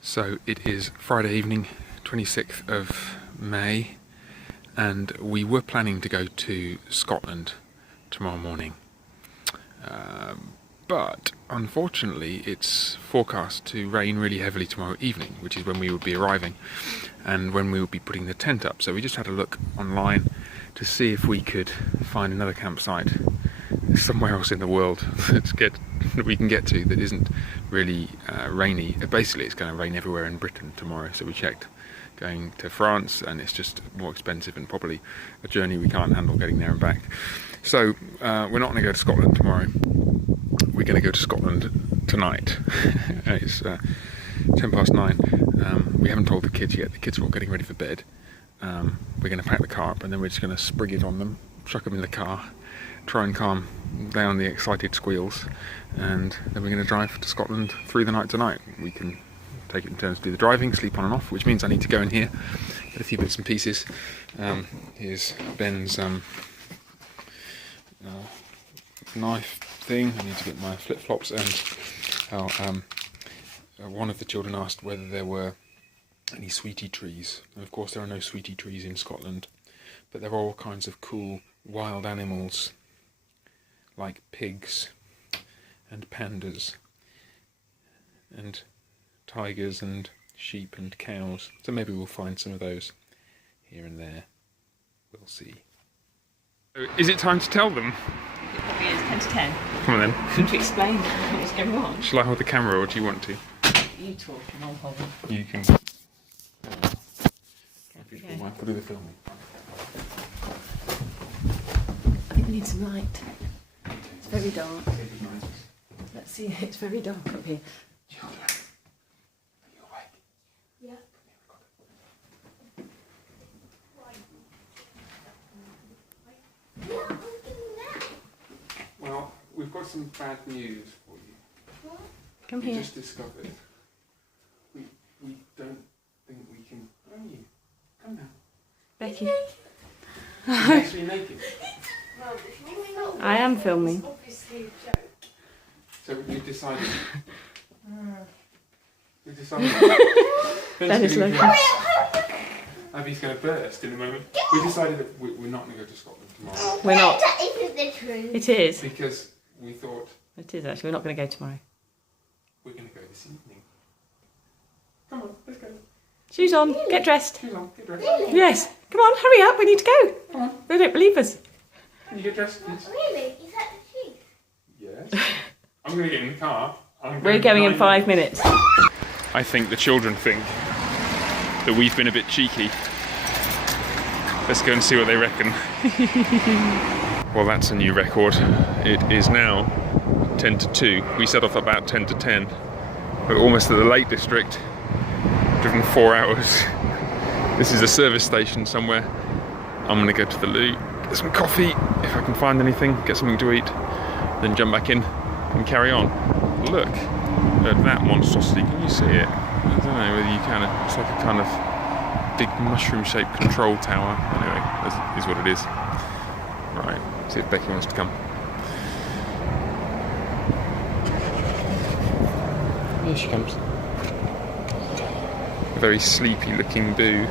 So it is Friday evening, 26th of May, and we were planning to go to Scotland tomorrow morning. But unfortunately it's forecast to rain really heavily tomorrow evening, which is when we would be arriving and when we would be putting the tent up. So we just had a look online to see if we could find another campsite somewhere else in the world that we can get to that isn't really rainy. Basically it's going to rain everywhere in Britain tomorrow, so we checked going to France and it's just more expensive and probably a journey we can't handle getting there and back. So we're not going to go to Scotland tomorrow. We're going to go to Scotland tonight. It's 9:10. We haven't told the kids yet. The kids are all getting ready for bed. We're going to pack the car up and then we're just going to sprig it on them, chuck them in the car, try and calm down the excited squeals, and then we're going to drive to Scotland through the night tonight. We can take it in turns to do the driving, sleep on and off, which means I need to go in here, get a few bits and pieces. Here's Ben's knife thing. I need to get my flip-flops, and one of the children asked whether there were any sweetie trees, and of course there are no sweetie trees in Scotland, but there are all kinds of cool wild animals like pigs and pandas and tigers and sheep and cows, so maybe we'll find some of those here and there. We'll see. Is it time to tell them? It probably is 10 to 10. Come on then. To explain what's going on. Shall I hold the camera or do you want to? You talk and I'll hold it. You can. Okay. I'll do the filming. I think we need some light. It's very dark. Let's see, it's very dark up here. Children, are you awake? Yeah. Well, we've got some bad news for you. Come We here. just discovered we don't think we can. Where are you? Come now. Becky. You actually naked. I am filming. So we decided. We decided. That is lovely. Abby's going to burst in a moment. We decided that we're not going to go to Scotland tomorrow We're not. That isn't the truth. It is. because we thought It is actually. We're not going to go tomorrow. we're going to go this evening. Come on, let's go. Shoes on. Get dressed. Shoes on, get dressed. Yes. Come on, hurry up. We need to go. Come on, They don't believe us. can you get dressed, please? Really? Is that the truth? Yes. I'm going to get in the car. We're going in 5 minutes. I think the children think that we've been a bit cheeky. Let's go and see what they reckon. Well, that's a new record. It is now 10 to 2. We set off about 10 to 10. We're almost at the Lake District. Driven 4 hours. This is a service station somewhere. I'm going to go to the loo, get some coffee, if I can find anything, get something to eat, then jump back in and carry on. Look at that monstrosity. Can you see it? I don't know whether you can. It's like a kind of big mushroom-shaped control tower. Anyway, that is what it is. Right, see if Becky wants to come. Here she comes. A very sleepy-looking boo.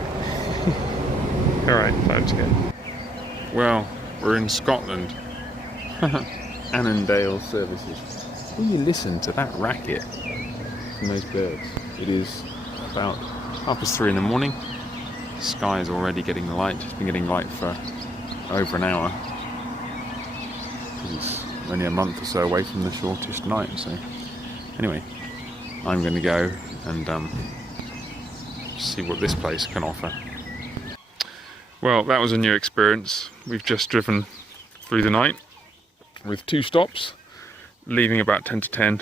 Alright, time to go. Well, we're in Scotland. Annandale Services. Will you listen to that racket from those birds? It is about 3:30 in the morning. The sky is already getting light. It's been getting light for over an hour. Because it's only a month or so away from the shortest night. So, anyway, I'm going to go and see what this place can offer. Well, that was a new experience. We've just driven through the night with 2 stops, leaving about 10 to 10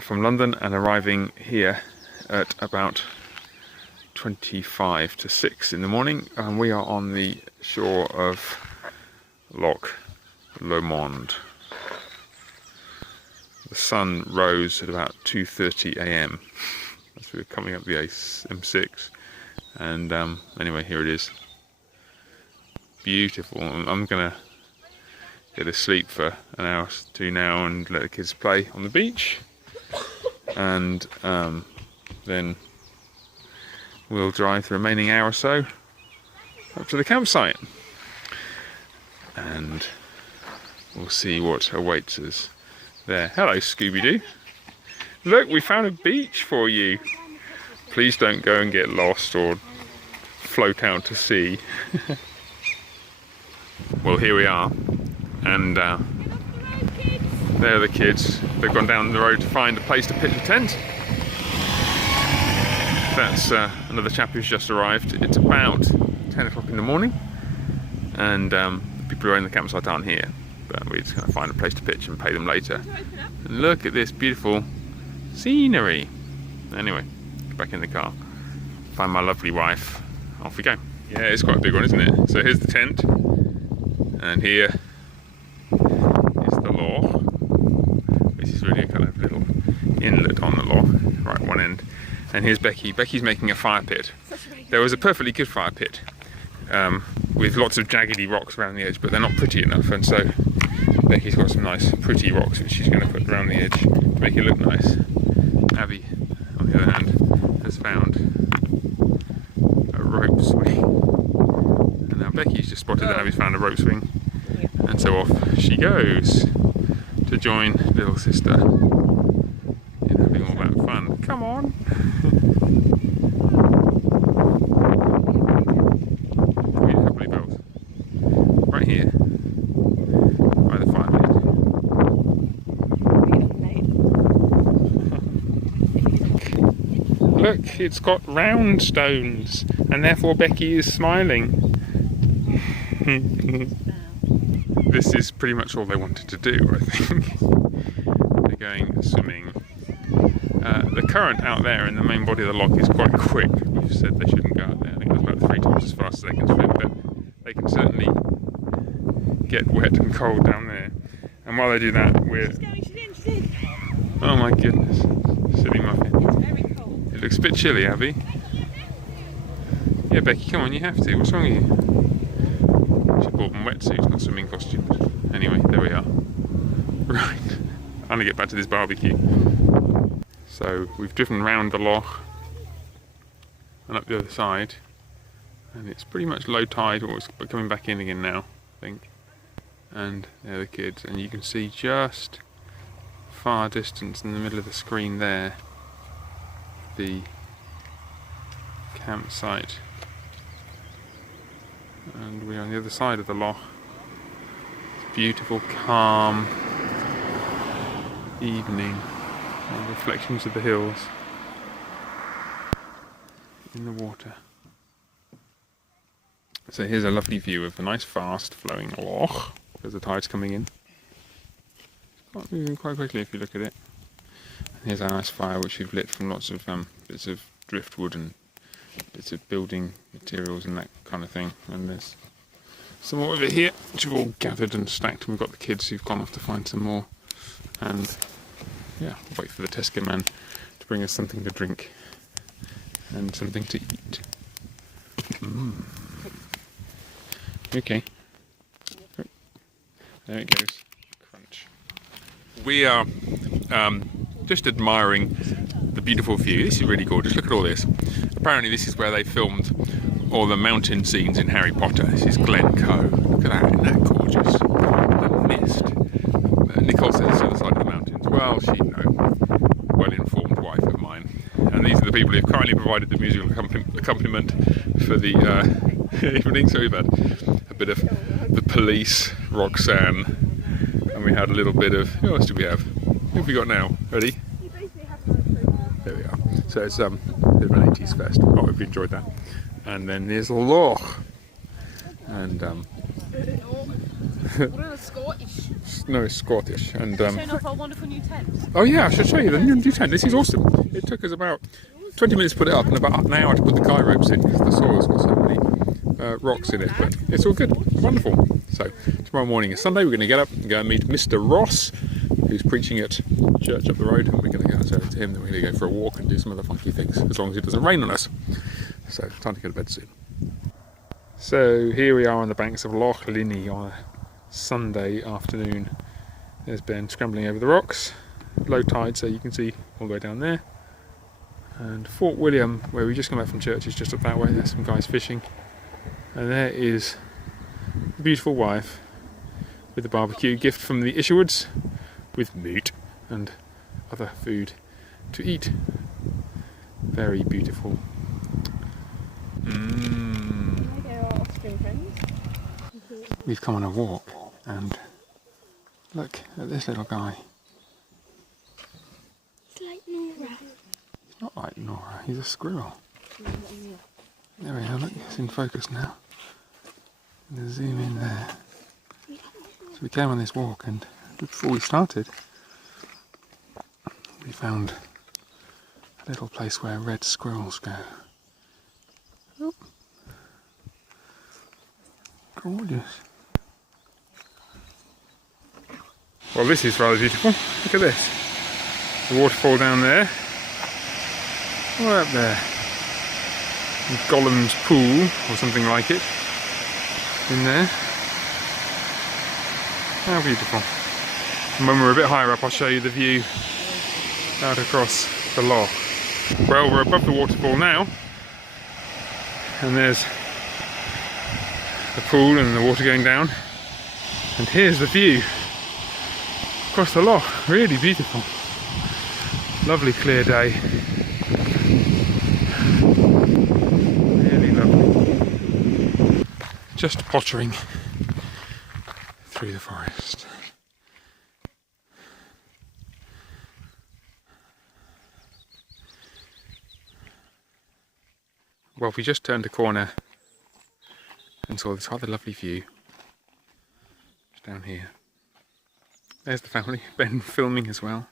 from London and arriving here at about 25 to 6 in the morning. And we are on the shore of Loch Lomond. The sun rose at about 2:30 a.m. as we were coming up the M6, and anyway, here it is. Beautiful. I'm gonna get to sleep for an hour or 2 now and let the kids play on the beach, and then we'll drive the remaining hour or so up to the campsite. And we'll see what awaits us there. Hello, Scooby-Doo. Look, we found a beach for you. Please don't go and get lost or float out to sea. Well, here we are. And there are the kids. They've gone down the road to find a place to pitch a tent. That's another chap who's just arrived. It's about 10 o'clock in the morning. And the people who own the campsite aren't here. But we're just going to find a place to pitch and pay them later. And look at this beautiful scenery. Anyway, get back in the car, find my lovely wife, off we go. Yeah, it's quite a big one, isn't it? So here's the tent, and here is the loch. This is really a kind of little inlet on the loch, right at one end. And here's Becky. Becky's making a fire pit. There was a perfectly good fire pit with lots of jaggedy rocks around the edge, but they're not pretty enough, and so Becky's got some nice pretty rocks which she's going to put around the edge to make it look nice. Abby, on the other hand, has found a rope swing. And now Becky's just spotted that Abby's found a rope swing. And so off she goes to join little sister in having all that fun. Come on! We have Happily Bells. Right here. By the fire pit. Look, it's got round stones, and therefore Becky is smiling. This is pretty much all they wanted to do, I think. They're going swimming. The current out there in the main body of the loch is quite quick. We've said they shouldn't go out there. I think it's about 3 times as fast as they can swim, but they can certainly get wet and cold down there. And while they do that, we're... She's in. Oh my goodness. Silly muffin. It looks a bit chilly, Abby. Yeah, Becky, come on, you have to. What's wrong with you? She bought them wetsuits, not swimming costumes. Anyway, there we are. Right, I'm gonna get back to this barbecue. So we've driven round the loch and up the other side, and it's pretty much low tide, or it's coming back in again now, I think. And there are the kids, and you can see just far distance in the middle of the screen there the campsite, and we're on the other side of the loch. It's beautiful, calm evening, and reflections of the hills in the water. So here's a lovely view of a nice fast flowing loch as the tide's coming in. It's moving quite quickly if you look at it. Here's a nice fire which we've lit from lots of bits of driftwood and bits of building materials and that kind of thing. And there's some more of it here, which we've all gathered and stacked. And we've got the kids who've gone off to find some more. And yeah, we'll wait for the Tesco man to bring us something to drink and something to eat. Okay. There it goes. Crunch. We are just admiring the beautiful view. This is really gorgeous. Look at all this. Apparently this is where they filmed all the mountain scenes in Harry Potter. This is Glencoe. Look at that, isn't that gorgeous? The mist. Nicole says it's on the side of the mountains. Well, she, well-informed wife of mine. And these are the people who've kindly provided the musical accompaniment for the evening. So we've had a bit of The Police, Roxanne, and we had a little bit of, who else do we have? Who have we got now? Ready? There we are. So it's a bit of an 80s fest. I hope you enjoyed that. And then there's the loch. And We're Scottish. no, it's Scottish. And Showing off our wonderful new tent. oh yeah, I should show you the new tent. This is awesome. It took us about 20 minutes to put it up and about an hour to put the guy ropes in because the soil's got so many rocks in it, but it's all good. Wonderful. So tomorrow morning is Sunday. We're going to get up and go and meet Mr. Ross, who's preaching at church up the road, and we're going to go to him. Then we're going to go for a walk and do some other funky things, as long as it doesn't rain on us. So time to go to bed soon. So here we are on the banks of Loch Linney on a Sunday afternoon. There's Ben scrambling over the rocks. Low tide, so you can see all the way down there. And Fort William, where we just come back from church, is just up that way. There's some guys fishing. And there is the beautiful wife with the barbecue, gift from the Isherwoods, with meat and other food to eat. Very beautiful. We've come on a walk and look at this little guy. It's like Nora. He's not like Nora, he's a squirrel. There we are, look, it's in focus now. I'm going to zoom in there. So we came on this walk, and before we started, we found a little place where red squirrels go. Oh. Gorgeous. Well, this is rather beautiful. Look at this. The waterfall down there. Right up there. And Gollum's pool, or something like it, in there. How beautiful. And when we're a bit higher up, I'll show you the view out across the loch. Well, we're above the waterfall now, and there's the pool and the water going down, and here's the view across the loch. Really beautiful. Lovely clear day. Really lovely. Just pottering through the forest. Well, we just turned a corner and saw this rather lovely view down here. There's the family, Ben filming as well.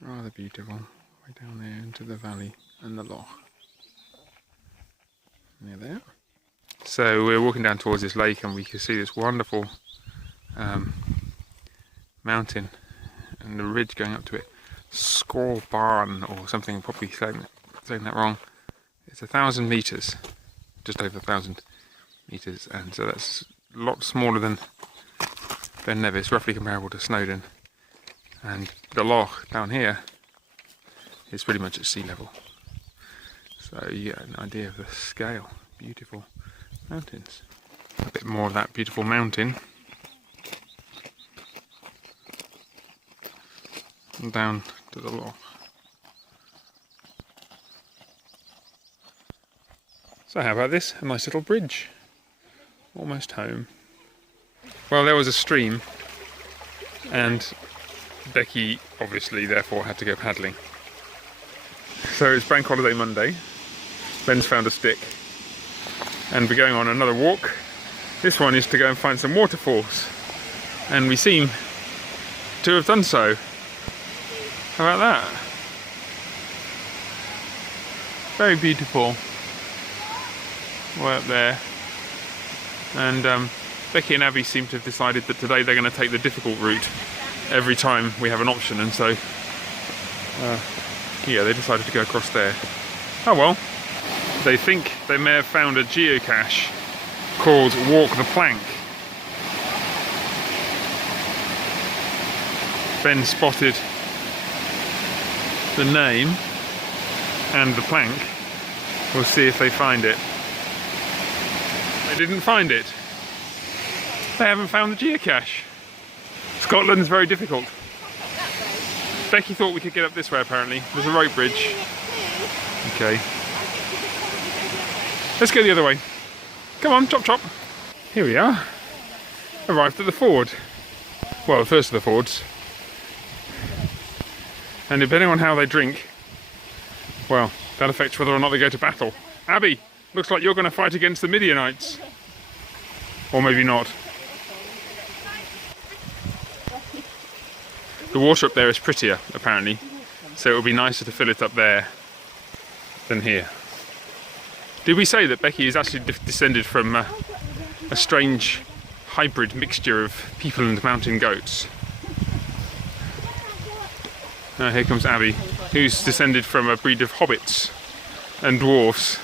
Rather beautiful, way down there into the valley and the loch. Near there. So we're walking down towards this lake, and we can see this wonderful mountain and the ridge going up to it. Skorbarn or something, I'm probably saying that wrong. It's 1,000 metres, just over 1,000 metres, and so that's a lot smaller than Ben Nevis, roughly comparable to Snowdon. And the loch down here is pretty much at sea level. So you get an idea of the scale. Beautiful mountains. A bit more of that beautiful mountain. And down to the loch. So how about this? A nice little bridge. Almost home. Well, there was a stream, and Becky obviously therefore had to go paddling. So it's Bank Holiday Monday. Ben's found a stick, and we're going on another walk. This one is to go and find some waterfalls, and we seem to have done so. How about that? Very beautiful. Way up there. And Becky and Abby seem to have decided that today they're going to take the difficult route every time we have an option, and so yeah, they decided to go across there. Oh well. They think they may have found a geocache called Walk the Plank. Ben spotted the name and the plank. We'll see if they find it. They didn't find it. They haven't found the geocache. Scotland's very difficult. Becky thought we could get up this way apparently. There's a rope bridge. Okay. Let's go the other way. Come on, chop chop. Here we are. Arrived at the ford. Well, the first of the fords. And depending on how they drink, well, that affects whether or not they go to battle. Abby, looks like you're going to fight against the Midianites. Or maybe not. The water up there is prettier, apparently, so it would be nicer to fill it up there than here. Did we say that Becky is actually descended from a strange hybrid mixture of people and mountain goats? Here comes Abby, who's descended from a breed of hobbits and dwarfs,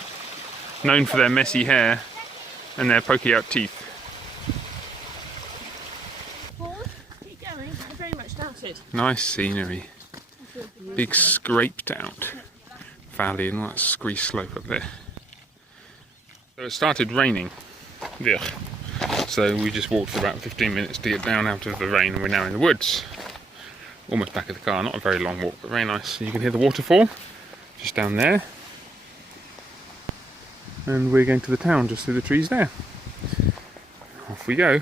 known for their messy hair and their pokey out teeth. Keep going, I very much doubt it. Nice scenery. Big scraped out valley and that scree slope up there. So it started raining. Yeah. So we just walked for about 15 minutes to get down out of the rain, and we're now in the woods. Almost back of the car. Not a very long walk, but very nice. You can hear the waterfall just down there. And we're going to the town just through the trees there. Off we go.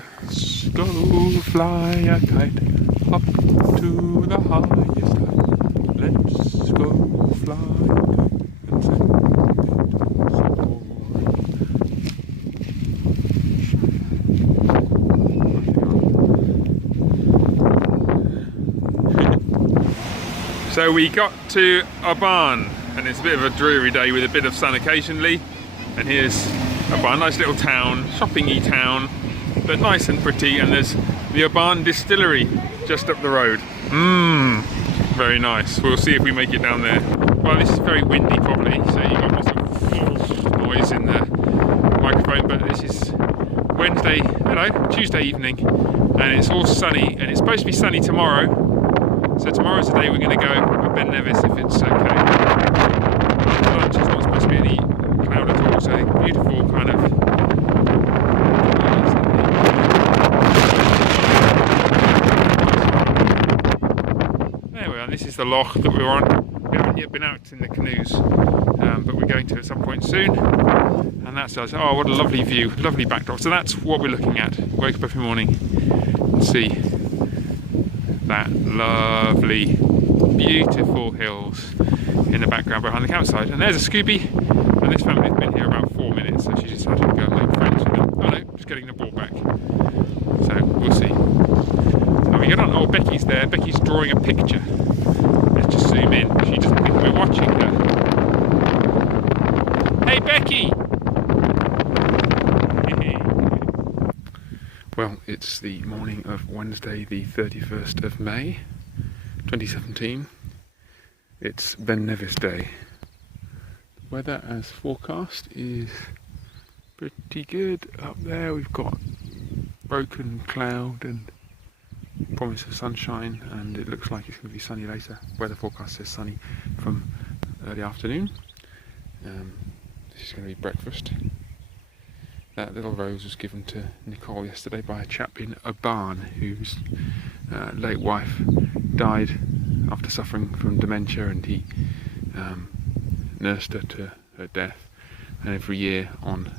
Go fly a kite up to the highest height. Let's go fly a kite and send it soar. So we got to Oban, and it's a bit of a dreary day with a bit of sun occasionally. And here's Oban, nice little town, shopping-y town, but nice and pretty. And there's the Oban Distillery just up the road. Very nice. We'll see if we make it down there. Well, this is very windy probably, so you got lots of noise in the microphone. But this is Tuesday evening, and it's all sunny, and it's supposed to be sunny tomorrow. So tomorrow's the day we're going to go at Ben Nevis if it's okay. Lunch is not supposed to be any cloud at all, so beautiful kind of. There we are, this is the loch that we're on. We haven't yet been out in the canoes, but we're going to at some point soon. And that's us. Oh, what a lovely view, lovely backdrop. So that's what we're looking at. Wake up every morning and see that lovely, beautiful hills in the background behind the campsite. And there's a Scooby, and this family's been here about 4 minutes, so she decided to go and make friends with them. Oh no, just getting the ball back. So we'll see how we get on. Oh, Becky's there. Becky's drawing a picture. Let's just zoom in. She doesn't think we're watching her. Hey, Becky! Well, it's the morning of Wednesday, the 31st of May, 2017. It's Ben Nevis Day. The weather as forecast is pretty good. Up there we've got broken cloud and promise of sunshine, and it looks like it's going to be sunny later. Weather forecast says sunny from early afternoon. This is going to be breakfast. That little rose was given to Nicole yesterday by a chap in Oban whose late wife died after suffering from dementia, and he nursed her to her death. And every year on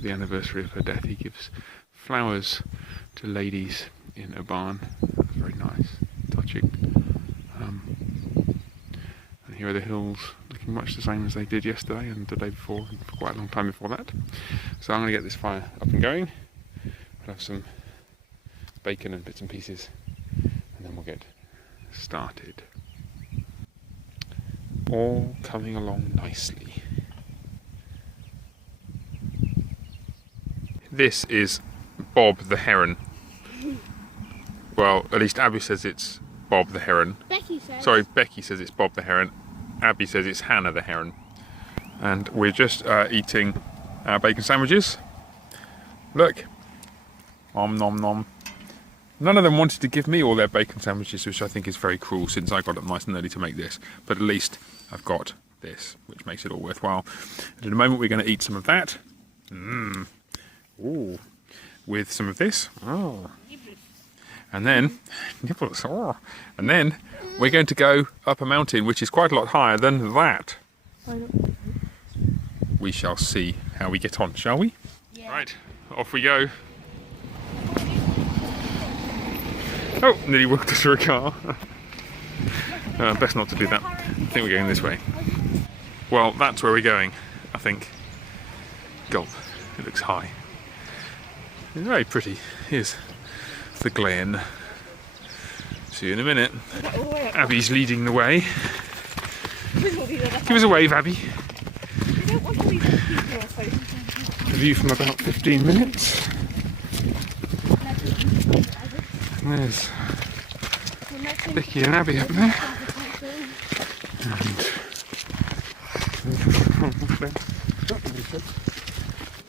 the anniversary of her death he gives flowers to ladies in Oban. Very nice, touching. And here are the hills looking much the same as they did yesterday and the day before, and for quite a long time before that. So I'm going to get this fire up and going. We'll have some bacon and bits and pieces, and then we'll get started. All coming along nicely. This is Bob the Heron. Well, at least Abby says it's Bob the Heron. Becky says. Sorry, Becky says it's Bob the Heron. Abby says it's Hannah the Heron. And we're just eating our bacon sandwiches. Look. Nom nom nom. None of them wanted to give me all their bacon sandwiches, which I think is very cruel since I got up nice and early to make this. But at least I've got this, which makes it all worthwhile. And in a moment we're going to eat some of that. Ooh. With some of this. Oh. And then, nipples. Oh. And then we're going to go up a mountain which is quite a lot higher than that. We shall see how we get on, shall we? Yeah. Right, off we go. Oh, nearly walked us through a car. Best not to do that. I think we're going this way. Well, that's where we're going, I think. Gulp. It looks high. It's very pretty. Here's the glen. See you in a minute. Abby's leading the way. Give us a wave, Abby. The view from about 15 minutes. And there's Vicky and Abby up there. And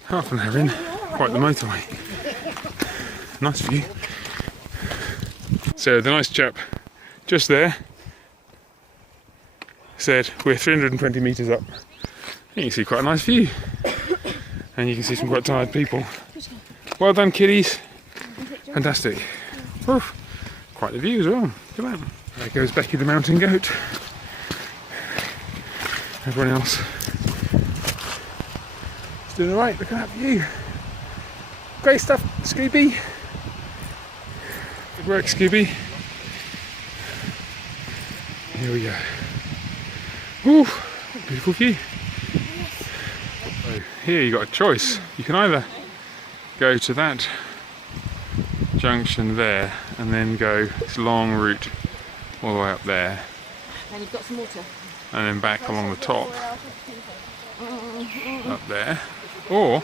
half an hour in, quite the motorway. Nice view. So the nice chap just there said we're 320 metres up. You can see quite a nice view. And you can see some quite tired people. Well done, kiddies. Fantastic. Oof. Quite the view as well. Look at that. There goes Becky the mountain goat. Everyone else is doing alright. Look at that view. Great stuff, Scooby. Good work, Scooby. Here we go. Ooh, beautiful view. So here you got a choice. You can either go to that junction there and then go this long route all the way up there. And you've got some water. And then back along the top up there. Or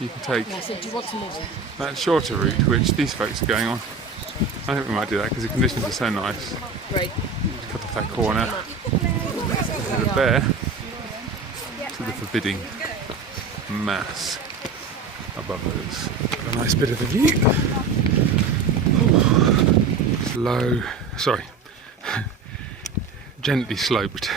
you can take Yeah, so do you want some water? that shorter route which these folks are going on. I think we might do that because the conditions are so nice. Great. Cut off that corner. Over there to the forbidding mass above us. A nice bit of the view. Slow, sorry, gently sloped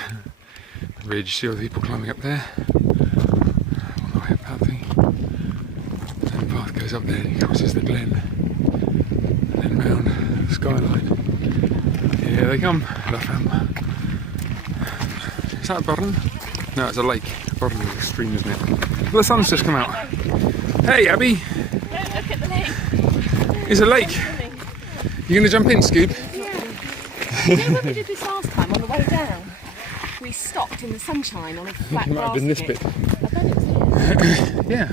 ridge. See all the people climbing up there? On the way up that thing. And the path goes up there and crosses the glen. And then round the skyline. Here they come. La Femme. Is that a burn? No, it's a lake. A burn is extreme, isn't it? Well, the sun's just come out. Hey, Abby! Look at the lake. It's a lake. You gonna jump in, Scoob? Yeah. You know when we did this last time on the way down? We stopped in the sunshine on a flat It might have been this bit. I bet it was here. Yeah,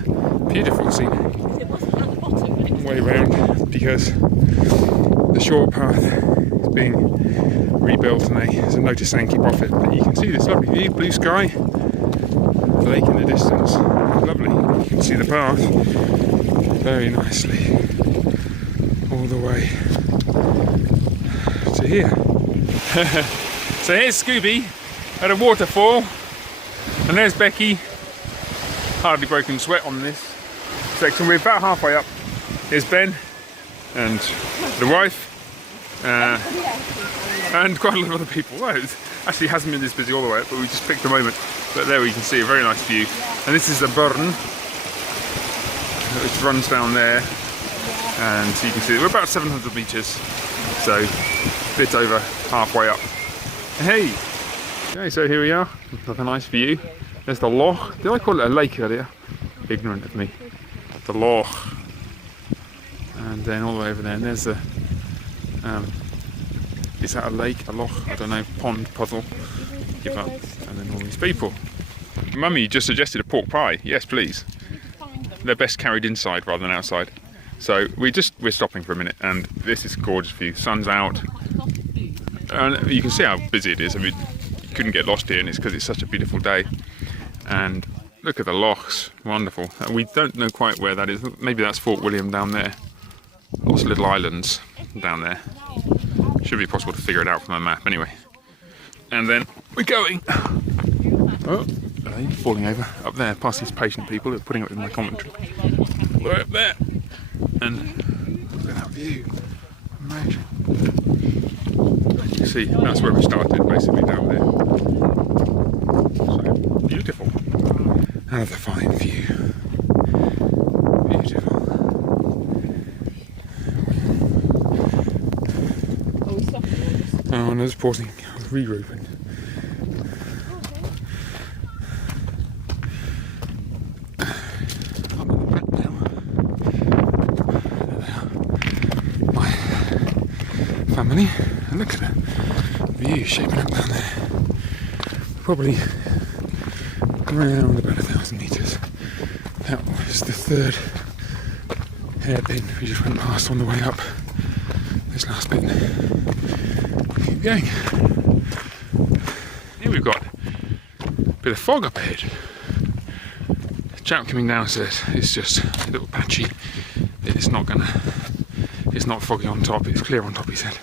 beautiful scene. It wasn't at the bottom, but it was Way round because the short path is being rebuilt and there's a notice saying keep off it. But you can see this lovely view, blue sky, the lake in the distance. Lovely. You can see the path very nicely all the way to here. So here's Scooby at a waterfall, and there's Becky. Hardly broken sweat on this section. We're about halfway up. Here's Ben and the wife and quite a lot of other people. Well, it actually hasn't been this busy all the way up, but we just picked a moment. But there we can see a very nice view. And this is the burn, which runs down there. And so you can see we're about 700 metres, so a bit over halfway up. Hey! Okay, so here we are. Got a nice view. There's the loch. Did I call it a lake earlier? Ignorant of me. The loch. And then all the way over there, and there's the is that a lake, a loch? I don't know, pond, puzzle. Give up. And then all these people. Mummy just suggested a pork pie. Yes, please. They're best carried inside rather than outside. So we're stopping for a minute, and this is a gorgeous view. Sun's out, and you can see how busy it is. I mean, you couldn't get lost here, and it's because it's such a beautiful day. And look at the lochs, wonderful. And we don't know quite where that is. Maybe that's Fort William down there. Lots of little islands down there. Should be possible to figure it out from the map anyway. And then we're going. Oh, are they falling over up there past these patient people that are putting up with my commentary. All the way up there. And look at that view. Amazing. You can see that's where we started, basically down there. So beautiful. Another fine view. Beautiful. Oh, and I was pausing. I was regrouping. I'm on the back now. My family. And look at the view shaping up down there. Probably around about 1,000 metres. That was the third hairpin we just went past on the way up. This last bit. Keep going. Here we've got a bit of fog up ahead. The chap coming down says it's just a little patchy. It's not foggy on top, it's clear on top, he said.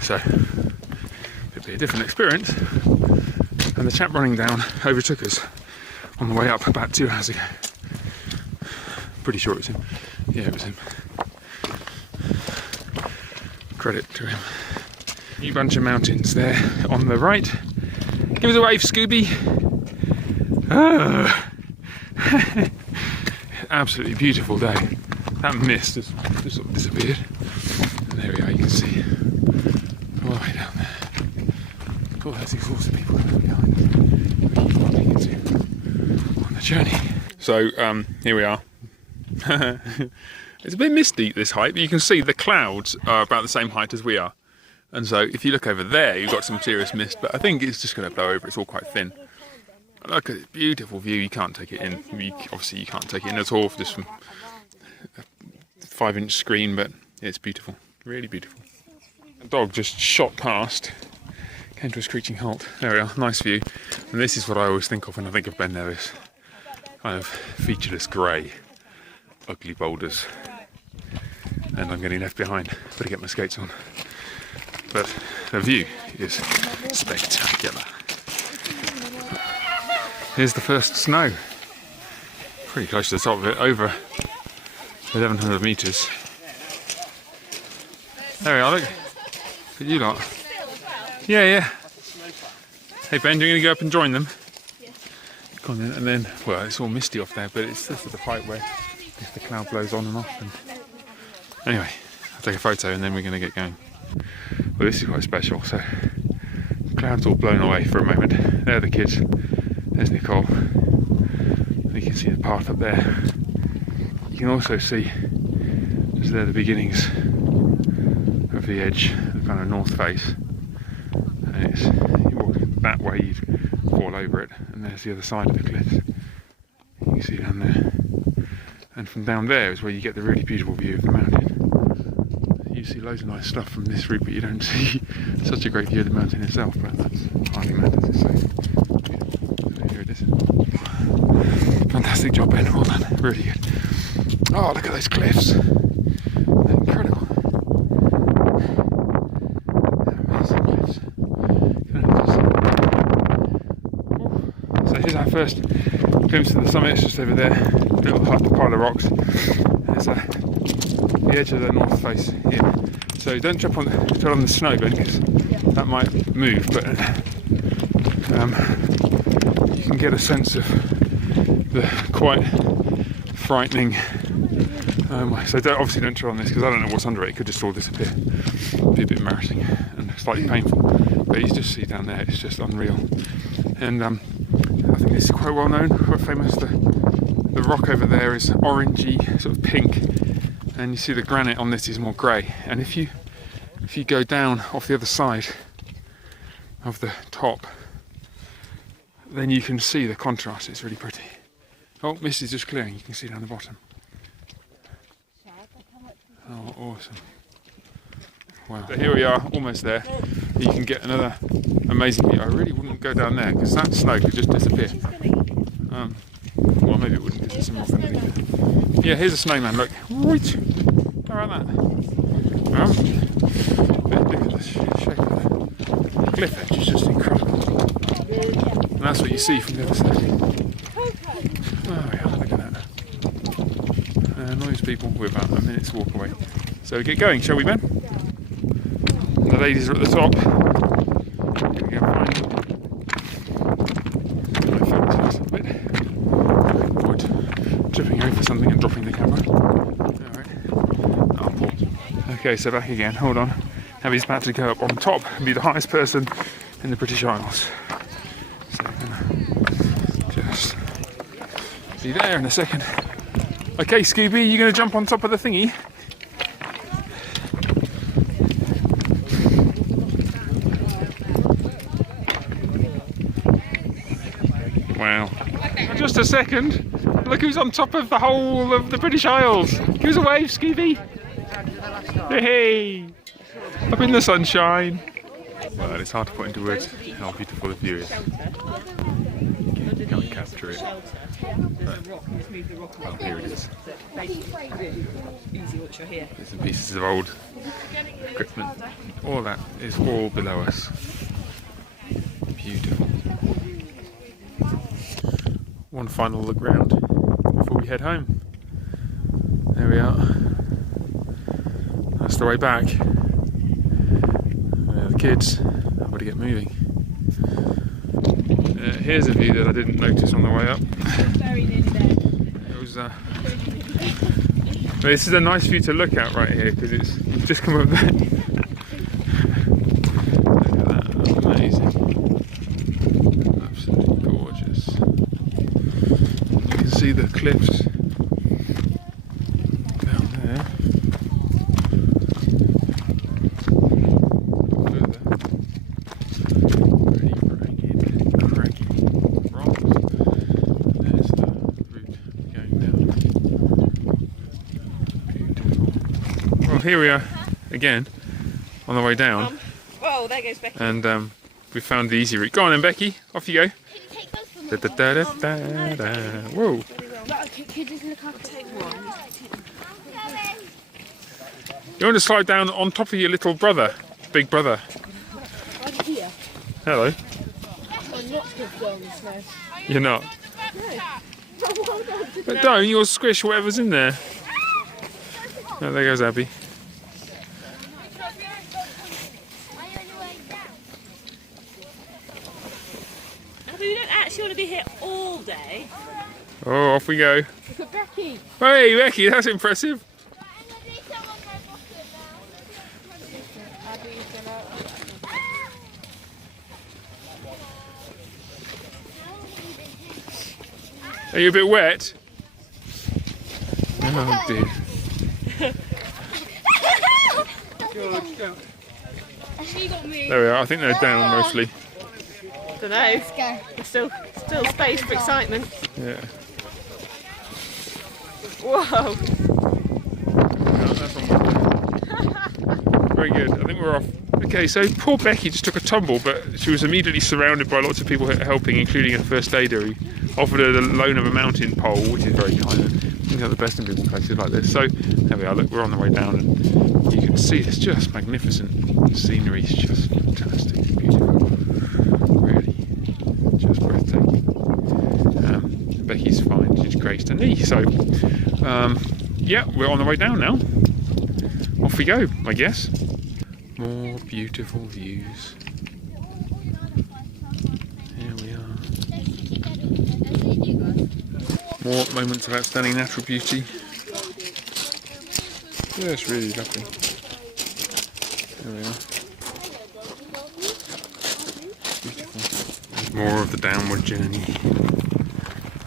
So it'll be a different experience. And the chap running down overtook us on the way up about 2 hours ago. Pretty sure it was him. Yeah, it was him. Credit to him. New bunch of mountains there on the right, Give us a wave, Scooby. Ah. Absolutely beautiful day. That mist has just sort of disappeared. And there we are, you can see all the way down there. All those exhausted people behind us. We keep bumping into on the journey. So here we are. It's a bit misty this height, but you can see the clouds are about the same height as we are. And so if you look over there, you've got some serious mist, but I think it's just going to blow over. It's all quite thin. Look at this beautiful view. You can't take it in. Obviously you can't take it in at all just from a 5-inch screen, but it's beautiful. Really beautiful. The dog just shot past, came to a screeching halt. There we are, nice view. And this is what I always think of when I think of Ben Nevis. Kind of featureless grey, ugly boulders. And I'm getting left behind. Better get my skates on. But the view is spectacular. Here's the first snow. Pretty close to the top of it, over 1,100 metres. There we are, look. Look at you lot. Yeah. Hey Ben, you're going to go up and join them? Yeah. Go on then, and then, well, it's all misty off there, but it's this is the point where if the cloud blows on and off. And anyway, I'll take a photo and then we're going to get going. Well, this is quite special. So, the cloud's all blown away for a moment. There are the kids. There's Nicole. You can see the path up there. You can also see, just there, the beginnings of the edge, the kind of north face. And it's, you walk that way, you'd fall over it. And there's the other side of the cliffs. You can see down there. And from down there is where you get the really beautiful view of the mountain. You see loads of nice stuff from this route, but you don't see such a great view of the mountain itself. But that's hardly matters. It's so beautiful. So here it is. Fantastic job, Ben. Well done. Really good. Oh, look at those cliffs. They're incredible. Amazing cliffs. So here's our first glimpse of the summit. It's just over there. A little pile of rocks. There's the edge of the north face here. So don't tread on the snow, Ben, because that might move, but you can get a sense of the quite frightening. So obviously don't tread on this because I don't know what's under it. It could just all disappear. It'd be a bit embarrassing and slightly painful. But you just see down there, it's just unreal. And I think this is quite well known, quite famous. The rock over there is orangey, sort of pink. And you see the granite on this is more grey. And if you go down off the other side of the top, then you can see the contrast. It's really pretty. Oh, mist is just clearing. You can see down the bottom. Oh, awesome. Wow. So here we are, almost there. You can get another amazing view. I really wouldn't go down there because that snow could just disappear. Well, maybe it wouldn't because there's some rock underneath it. Yeah, here's a snowman, look. Right. How about that? Look at the shape of the cliff edge, it's just incredible. And that's what you see from the other side. Oh yeah, look at that. Noise people, we're about a minute's walk away. So get going, shall we, Ben? The ladies are at the top. Gonna go find tripping over something and dropping the camera. Alright. Oh, Paul. Okay, so back again. Hold on. Abby's about to go up on top and be the highest person in the British Isles. So just be there in a second. Okay, Scooby, you going to jump on top of the thingy? Wow. Just a second. Look who's on top of the whole of the British Isles. Give us a wave, Scooby. Hey! Up in the sunshine. Well, it's hard to put into words how beautiful the view is. You can't capture it. But, well, here it is. Bits and pieces of old equipment. All that is all below us. Beautiful. One final look round before we head home. There we are. That's the way back. There are the kids. I've got to get moving. Here's a view that I didn't notice on the way up. Very nearly there. It was. But this is a nice view to look at right here because it's just come up there. Look at that, amazing, absolutely gorgeous. You can see the cliffs down there. Further, pretty ragged, craggy rocks. There's the route going down. Well, here we are again on the way down, Oh, there goes Becky. and we found the easy route. Go on then, Becky, off you go. Can you take both of Da, them? da, da, da, da, da. Whoa! Could you just look after take one? You want to slide down on top of your little brother, big brother? Right here. Hello. I'm not good films, no. You're not. But don't, you'll squish whatever's in there. Oh, there goes Abby. We don't actually want to be here all day. Oh, off we go. Look at Becky. Hey, Becky, that's impressive. Are you a bit wet? Oh dear. There we are. I think they're down mostly. Don't know. There's still space for excitement. Yeah. Whoa. No, that's on. Very good. I think we're off. Okay, so poor Becky just took a tumble, but she was immediately surrounded by lots of people helping, including a first aider who offered her the loan of a mountain pole, which is very kind. I think they're the best in places like this. So there we are. Look, we're on the way down, and you can see it's just magnificent. The scenery is just fantastic, beautiful, really, just breathtaking. Becky's fine. She's graced her knee. So yeah, we're on the way down now. Off we go, I guess. More beautiful views. Here we are. More moments of outstanding natural beauty. Yeah, it's really lovely. There we are. Beautiful. There's more of the downward journey.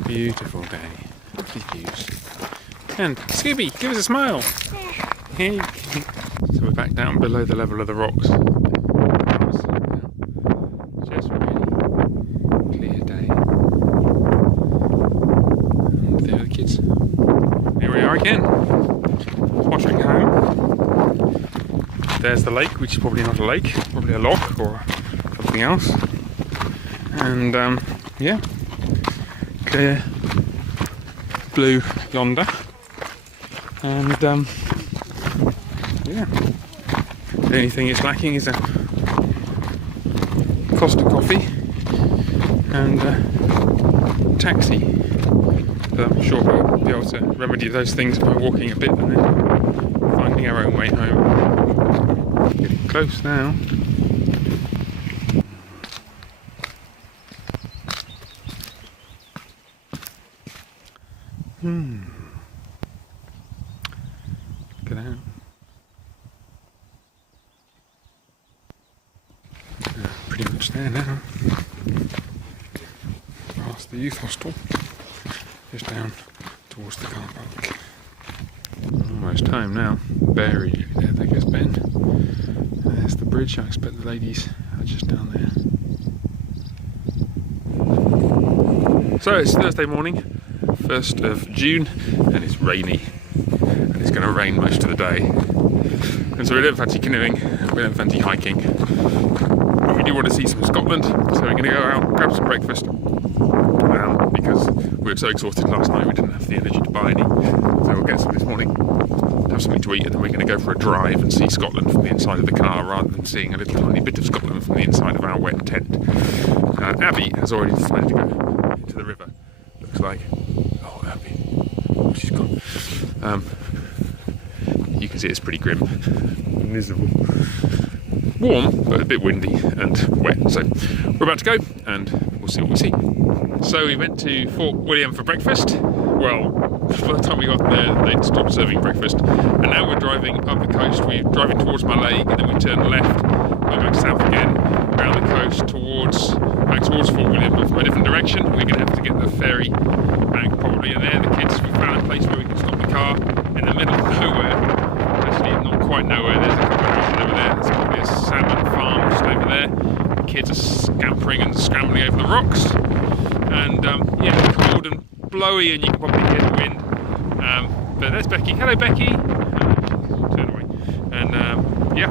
Beautiful day. Lovely views. And Scooby, give us a smile. Hey. So we're back down below the level of the rocks. Just really clear day. And there are the kids. Here we are again. Washing home. There's the lake, which is probably not a lake, probably a loch or something else. And yeah, clear blue yonder. And yeah, the only thing it's lacking is a Costa coffee and a taxi. So I'm sure we'll be able to remedy those things by walking a bit and then finding our own way home. Getting close now. Look at that. Pretty much there now. Past the youth hostel. Just down towards the car park. Almost home now. Very there goes Ben. There's the bridge. I expect the ladies are just down there. So it's Thursday morning, 1st of June, and it's rainy. And it's going to rain most of the day. And so we don't fancy canoeing, we don't fancy hiking. But we do want to see some Scotland, so we're going to go out, grab some breakfast. Because we were so exhausted last night we didn't have the energy to buy any. So we'll get some this morning, have something to eat, and then we're going to go for a drive and see Scotland from the inside of the car rather than seeing a little tiny bit of Scotland from the inside of our wet tent. Abby has already decided to go into the river, looks like. Oh, Abby. Oh, she's gone. You can see it's pretty grim, miserable. warm, but a bit windy and wet. So we're about to go and we'll see what we see. So we went to Fort William for breakfast. Well, by the time we got there, they'd stopped serving breakfast. And now we're driving up the coast. We're driving towards Malay, and then we turn left, go back south again, around the coast back towards Fort William, but from a different direction. We're going to have to get the ferry back probably. And there, the kids, we found a place where we can stop the car in the middle of nowhere. Actually, not quite nowhere. There's a couple of houses over there. There's probably a salmon farm just over there. The kids are scampering and scrambling over the rocks. And yeah, cold and blowy, and you can probably hear the wind. But there's Becky. Hello, Becky. Turn away. And yeah,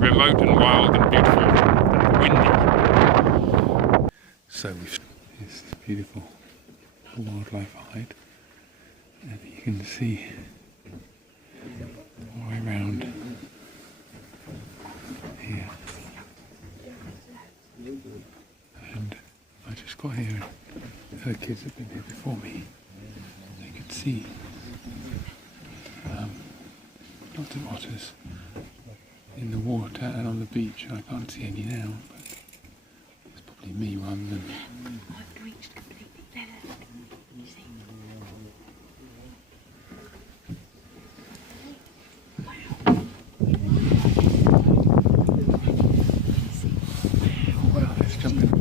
remote and wild and beautiful and windy. So it's beautiful wildlife hide, and you can see all the way around here. And I just got here, and her kids have been here before me. They could see lots of otters in the water and on the beach. I can't see any now, but it's probably me rather than. I've reached completely there. You see? Well, let's jump in. Can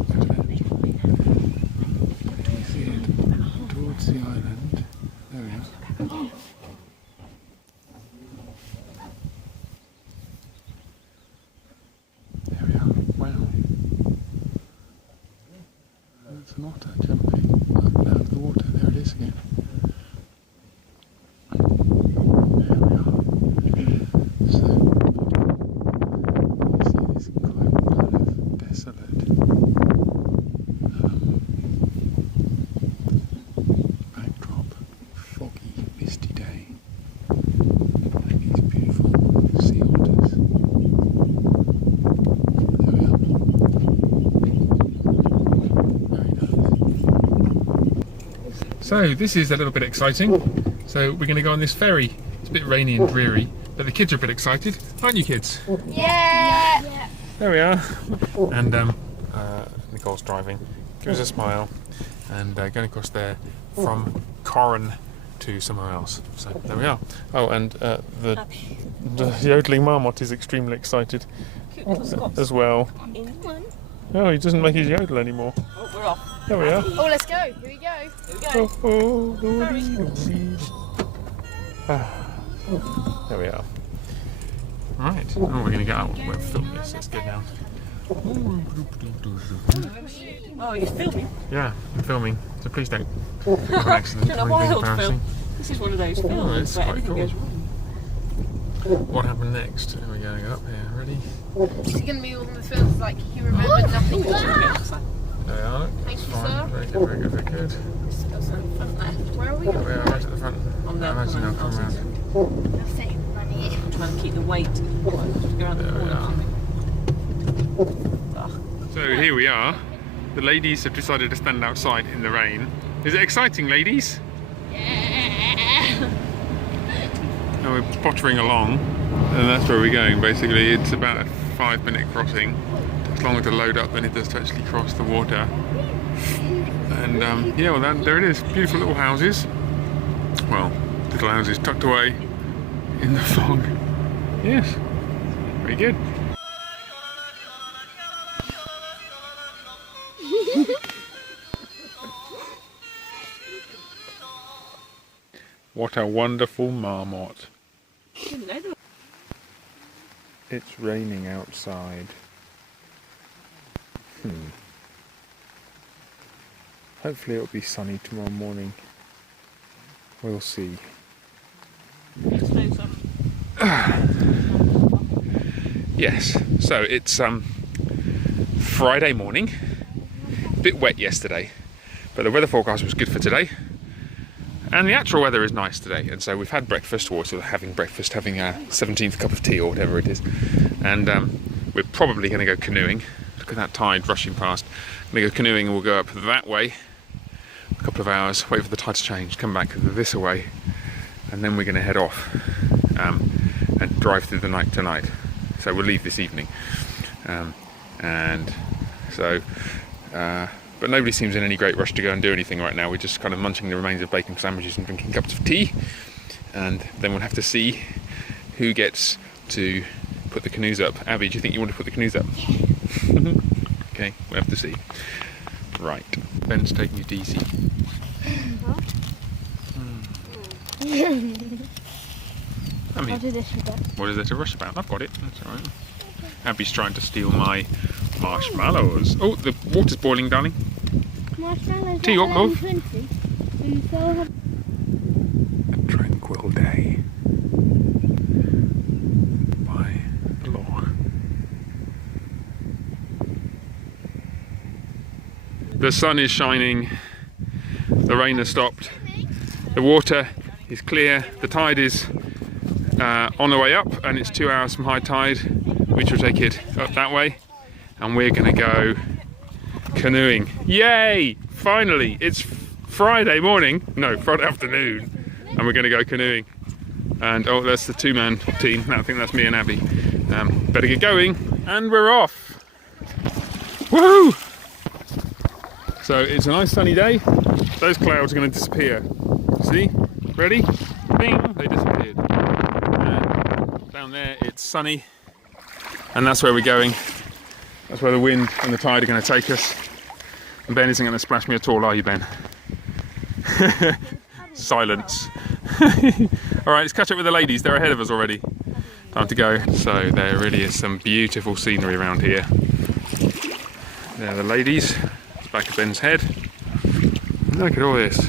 you see it towards the island? There we are. There we are. Wow. That's an otter jumping up out of the water. There it is again. There we are. So, you see this quite kind of desolate backdrop, foggy, misty day, and these beautiful sea otters. There we are. Very nice. So this is a little bit exciting. So we're going to go on this ferry. It's a bit rainy and dreary, but the kids are a bit excited, aren't you, kids? Yeah. There we are. And Nicole's driving. Give us a smile. And going across there from Corran to somewhere else. So there we are. Oh, and the yodeling marmot is extremely excited as well. Oh, he doesn't make his yodel anymore. Oh, we're off. There we are. Oh, let's go. Here we go. Here we go. Oh, lordy, lordy. There we are. Right. Oh, we're going to get out. We'll film this. Let's go down. Oh, you're filming? Yeah, I'm filming. So please don't have an accident. Doing a or anything wild embarrassing. film. This is one of those films it's where quite anything cool. goes wrong. What happened next? Here we go up here. Ready? Is it going to be one of the films like you remember nothing? There we are. Thank That's you, fine. sir. Very good, very good, very good. Front left. Where are we There going? we are, right at the front. On the Imagine I'll come round. I'm trying to keep the weight. Go around the There we corner. are. Ah. So here we are. The ladies have decided to stand outside in the rain. Is it exciting, ladies? And we're pottering along, and that's where we're going. Basically, it's about a 5-minute crossing. It takes longer to load up than it does to actually cross the water. And yeah, well, there it is. Beautiful little houses. Well, little houses tucked away in the fog. Yes, very good. What a wonderful marmot. It's raining outside. Hopefully it'll be sunny tomorrow morning. We'll see. Yes, so it's Friday morning. A bit wet yesterday, but the weather forecast was good for today. And the actual weather is nice today, and so we've had breakfast, or sort of having breakfast, having our 17th cup of tea or whatever it is, and we're probably going to go canoeing. Look at that tide rushing past. We're going to go canoeing, and we'll go up that way a couple of hours, wait for the tide to change, come back this way, and then we're going to head off and drive through the night tonight. So we'll leave this evening. And so, but nobody seems in any great rush to go and do anything right now. We're just kind of munching the remains of bacon sandwiches and drinking cups of tea, and then we'll have to see who gets to put the canoes up. Abby, do you think you want to put the canoes up? Okay, we'll have to see. Right, Ben's taking it easy. I mean, I'll do this with it. what is there to rush about? I've got it, that's alright. Abby's trying to steal my marshmallows. Oh, the water's boiling, darling. Marshmallows Tea, at love. 11:20. And so have A tranquil day by the loch. The sun is shining, the rain has stopped, the water is clear, the tide is on the way up, and it's 2 hours from high tide, which will take it up that way, and we're going to go canoeing. Yay! Finally! It's Friday morning, no, Friday afternoon, and we're going to go canoeing. And oh, that's the two-man team. I think that's me and Abby. Better get going, and we're off. Woohoo! So it's a nice sunny day. Those clouds are going to disappear. See? Ready? Bing! They disappeared. And down there it's sunny, and that's where we're going. That's where the wind and the tide are going to take us. And Ben isn't going to splash me at all, are you, Ben? Silence. Alright, let's catch up with the ladies. They're ahead of us already. Time to go. So there really is some beautiful scenery around here. There are the ladies. It's back of Ben's head. Look at all this.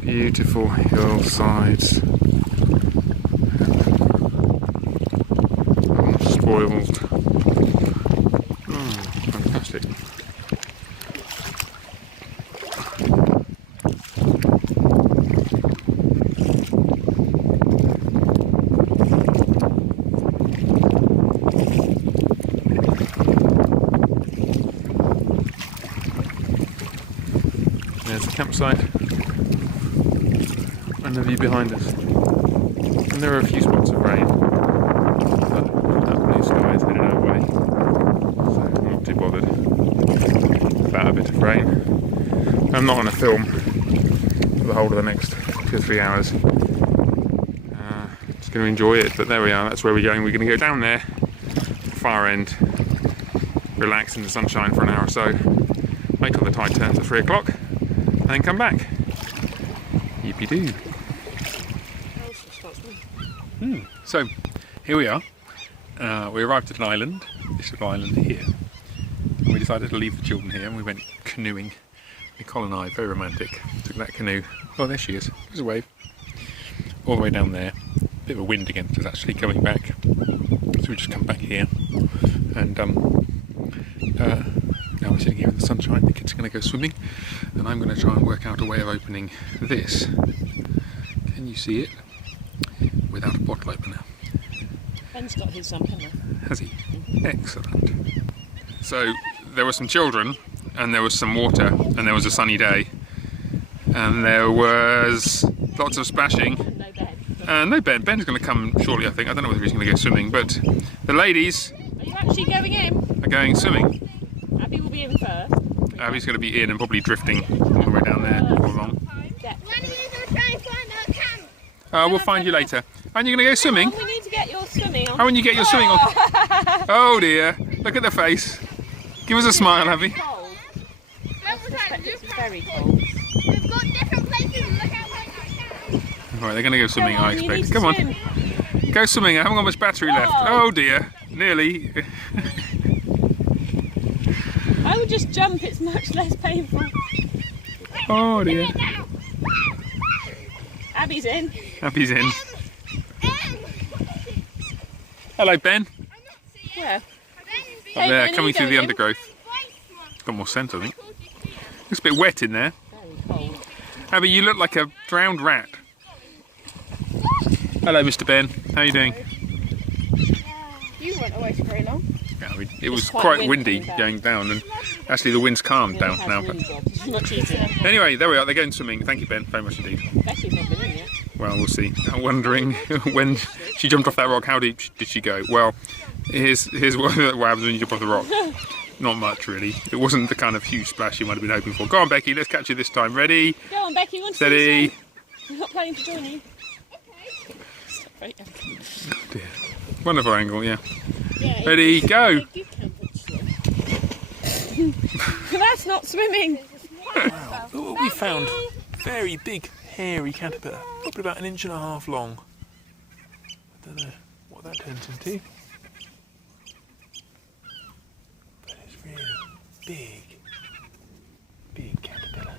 Beautiful hillsides. Unspoiled. Fantastic. There's the campsite and the view behind us. And there are a few spots of rain, but that blue sky is headed our way, so I'm not too bothered about a bit of rain. I'm not going to film for the whole of the next 2 or 3 hours. Just going to enjoy it, but there we are, that's where we're going. We're going to go down there, far end, relax in the sunshine for an hour or so, wait till the tide turns at 3 o'clock, and then come back. Yippee-doo. So, here we are. We arrived at an island, this little island here. And we decided to leave the children here, and we went canoeing. Nicole and I, very romantic, took that canoe. Oh, there she is. There's a wave. All the way down there. Bit of a wind against us actually coming back. So we just come back here. And now we're sitting here in the sunshine. The kids are going to go swimming. And I'm going to try and work out a way of opening this. Can you see it? Without a bottle opener. Ben's got his hasn't he? Has he? Excellent. So there were some children, and there was some water, and there was a sunny day, and there was lots of splashing. No bed. No Ben. Ben's going to come shortly, I think. I don't know whether he's going to go swimming, but the ladies Are you actually going in? are going swimming. Abby will be in first. Abby's going to be in and probably drifting all the way down there before long. We'll find you later. And you're going to go swimming? Oh, we need to get your swimming on. How when you get your swimming on? Oh dear, look at the face. Give us a smile, Abby. Cold. It's very cold. We've got different places. Look out Right, they're going to go swimming, Come on, I you expect. need to Come on, swim. go swimming. I haven't got much battery left. Oh. Oh dear, nearly. I would just jump, it's much less painful. Oh dear. Abby's in. Abby's in. Hello, Ben. Yeah. Up Hey, there, Ben, coming are you through the going in? undergrowth. Got more scent, I think. Looks a bit wet in there. Very cold. Abby, you look like a drowned rat. Hello, Mr. Ben. How are you doing? You weren't away for very long. Yeah, it was quite quite windy windy coming going down, and actually the wind's calmed down Has now. But wind jobs. It's much easier. anyway, there we are. They're going swimming. Thank you, Ben, very much indeed. Becky's not been in yet. Well, we'll see. I'm wondering when she jumped off that rock, how deep did she go? Well, Here's what happens when you jump off the rock. Not much, really. It wasn't the kind of huge splash you might have been hoping for. Go on, Becky, let's catch you this time. Ready? Go on, Becky, you want to Steady. see this one? I'm not planning to join you. Okay. Oh dear. Wonderful angle, yeah. Yeah, Ready, go! you can That's not swimming. Wow, look what we found. Very big, hairy caterpillar. Probably about 1.5 inches long. I don't know what that turns into. But it's really big caterpillar.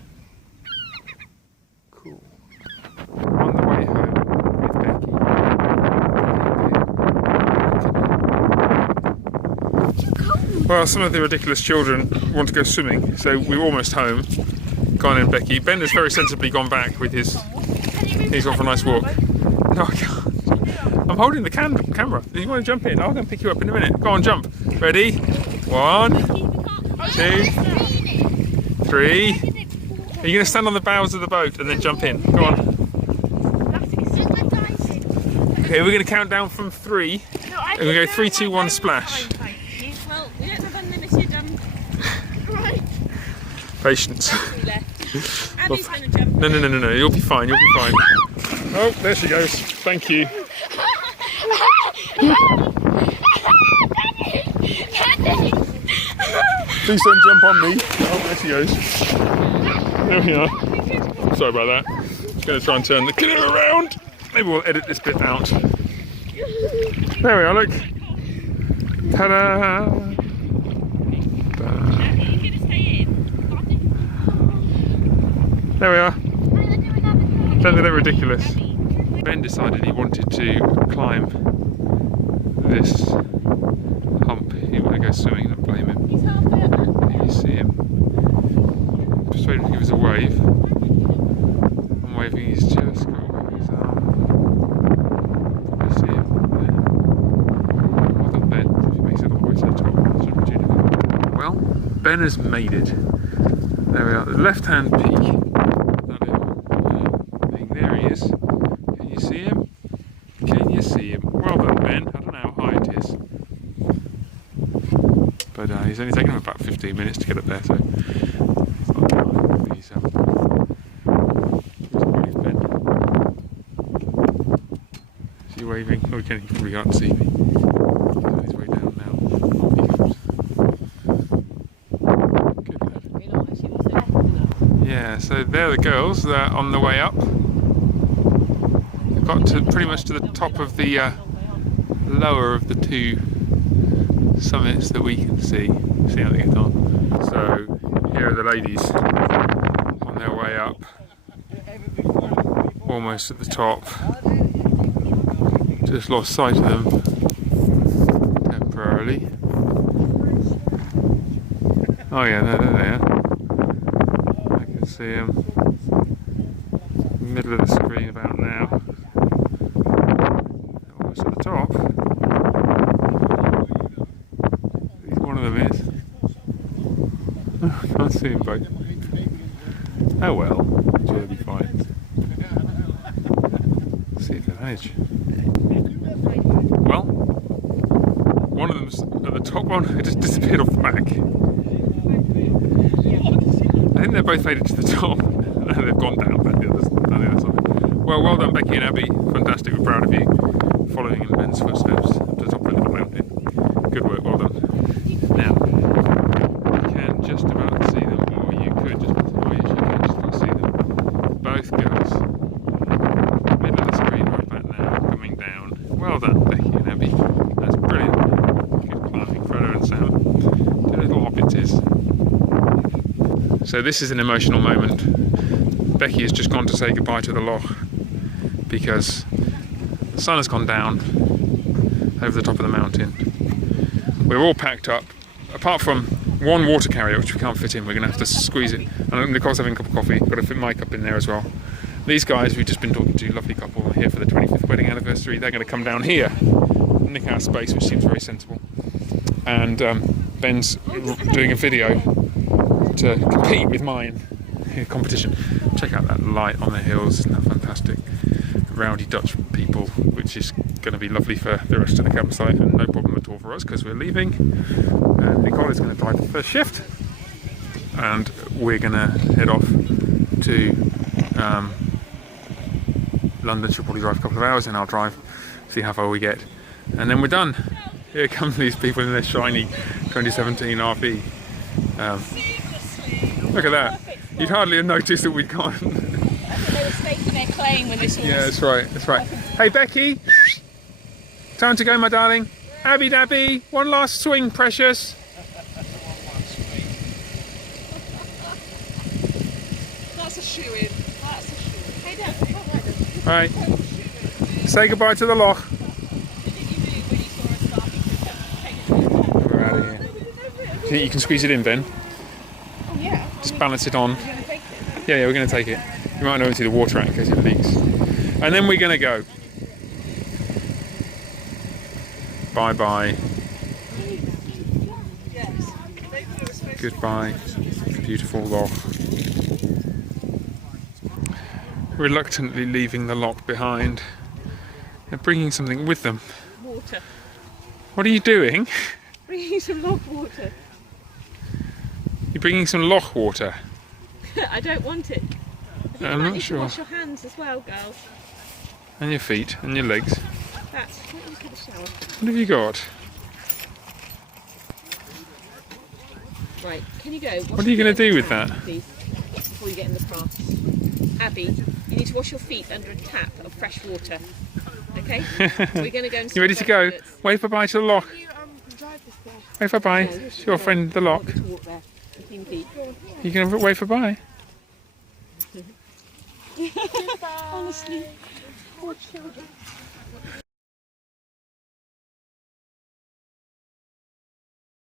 Cool. On the way home with Becky. Well, some of the ridiculous children want to go swimming, so we're almost home. Gone in Becky. Ben has very sensibly gone back with his. He's gone for a nice walk. No, I can't. I'm holding the camera. Do you want to jump in? I'll go and pick you up in a minute. Go on, jump. Ready? 1, 2, 3. Are you going to stand on the bows of the boat and then jump in? Go on. Okay, we're going to count down from 3. And we're going to go 3, 2, 1, splash. Well, we don't have unlimited Patience. Abby's going to jump. No. You'll be fine. You'll be fine. Oh, there she goes. Thank you. Please don't jump on me. Oh, there she goes. There we are. Sorry about that. Just going to try and turn the canoe around. Maybe we'll edit this bit out. There we are, look. Ta-da! There we are. Don't they look ridiculous? Ben decided he wanted to climb this hump. He wanted to go swimming, don't blame him. If you see him. Persuaded him to give us a wave. I'm waving, he's just got his arm. Probably see him there. Well done, Ben, if he makes it all the way to the top. Well, Ben has made it. There we are, the left hand peak. There he is. Can you see him? Can you see him? Well done, Ben. I don't know how high it is. But he's only taken him about 15 minutes to get up there, so it's not hard. He's waving, Ben. Is he waving? Oh, he probably can't see me. He's on his way down now. He comes. Good lad. Yeah, so there are the girls. They're on the way up. Got to pretty much to the top of the lower of the 2 summits that we can see. See how they get on. So here are the ladies on their way up, almost at the top. Just lost sight of them temporarily. Oh yeah, there they are. I can see them. Middle of the screen about now. Almost at the top. At least one of them is. Oh, I can't see them both. Oh well, I'm sure they'll be fine. Let's see if they manage. Well, one of them's at the top one, it just disappeared off the back. I think they're both made it to the top. No, they've gone down the other side. Well done, Becky and Abby. Fantastic, we're proud of you. Following in Ben's footsteps to the top of the mountain. Good work, well done. Now, you can just about see them, or you could just about, oh yes, you can just about see them. Both girls. Middle of the screen right back now, coming down. Well done, Becky and Abby. That's brilliant. Good climbing, Frodo and Sam. Two little hobbitses. So this is an emotional moment. Becky has just gone to say goodbye to the loch because the sun has gone down over the top of the mountain. We're all packed up, apart from one water carrier which we can't fit in. We're going to have to squeeze it. And Nicole's having a cup of coffee, got to fit my cup in there as well. These guys we've just been talking to, lovely couple, here for the 25th wedding anniversary. They're going to come down here, nick our space, which seems very sensible. And Ben's doing a video to compete with mine in competition. Check out that light on the hills, isn't that fantastic? rowdy Dutch people, which is going to be lovely for the rest of the campsite and no problem at all for us because we're leaving. Nicole is going to drive the first shift, and we're going to head off to London. She'll probably drive a couple of hours and I'll drive, see how far we get, and then we're done. Here come these people in their shiny 2017 RV. Look at that. You'd hardly have noticed that we'd gone. They were staking their claim when this was. Yeah, that's right, that's right. Hey Becky, time to go, my darling. Abby Dabby, one last swing, precious. That's a shoe-in. That's a shoe-in. Hey, Dad, come on, Dad. All right, say goodbye to the loch. We're out of here. Do you think you can squeeze it in, Ben? Oh, yeah. Just balance it on. You're going to take it? Yeah, we're going to take it. You might not empty the water out in case it leaks. And then we're going to go. Bye-bye. Goodbye, beautiful loch. Reluctantly leaving the loch behind. They're bringing something with them. Water. What are you doing? Bringing some log water. You're bringing some loch water. I don't want it. I I'm might not need sure. to wash your hands as well, girls. And your feet and your legs. That's. Let me get a shower. What have you got? Right, can you go? What are you going to do with that? Please, before you get in the car. Abby, you need to wash your feet under a tap of fresh water. Okay? We're going to go and You ready to go? Wave bye-bye to the loch. drive this way. Wave bye-bye. It's your friend, the loch. To walk there. Clean feet. You going to wave bye-bye? Honestly, poor children.